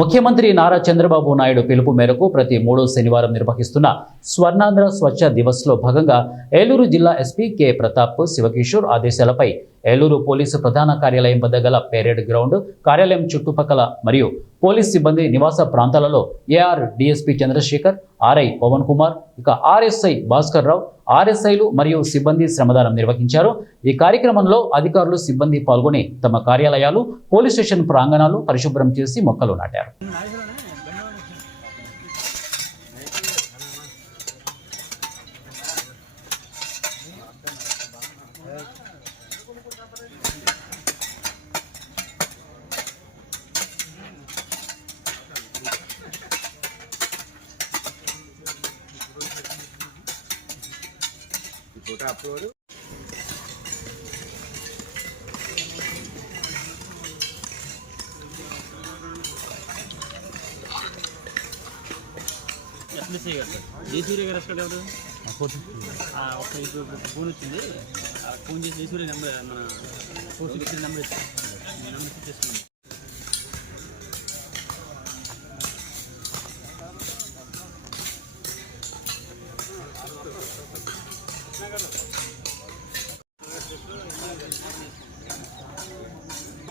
ముఖ్యమంత్రి నారా చంద్రబాబు నాయుడు పిలుపు మేరకు ప్రతి 3వ శనివారం నిర్వహిస్తున్న స్వర్ణాంధ్ర స్వచ్ఛ దివస్లో భాగంగా ఏలూరు జిల్లా ఎస్పీ కె ప్రతాప్ శివకిషోర్ ఆదేశాలపై ఏలూరు పోలీసు ప్రధాన కార్యాలయం వద్ద గల పెరేడ్ గ్రౌండ్, కార్యాలయం చుట్టుపక్కల మరియు పోలీస్ సిబ్బంది నివాస ప్రాంతాలలో AR DSP Chandrashekar, RI Pavan Kumar, ఇక ఆర్ఎస్ఐ భాస్కర్ రావు, ఆర్ఎస్ఐలు మరియు సిబ్బంది శ్రమదానం నిర్వహించారు. ఈ కార్యక్రమంలో అధికారులు, సిబ్బంది పాల్గొని తమ కార్యాలయాలు, పోలీస్ స్టేషన్ ప్రాంగణాలు పరిశుభ్రం చేసి మొక్కలు నాటారు. फोटो अपलोड ఎస్ఎస్సీ గారు సార్ జయసూర్య గారు అసలు ఎవరు ఫోన్ వచ్చింది. ఫోన్ చేసి జయసూర్య నెంబర్ మన పోస్ట్ నెంబర్ ఇచ్చాను.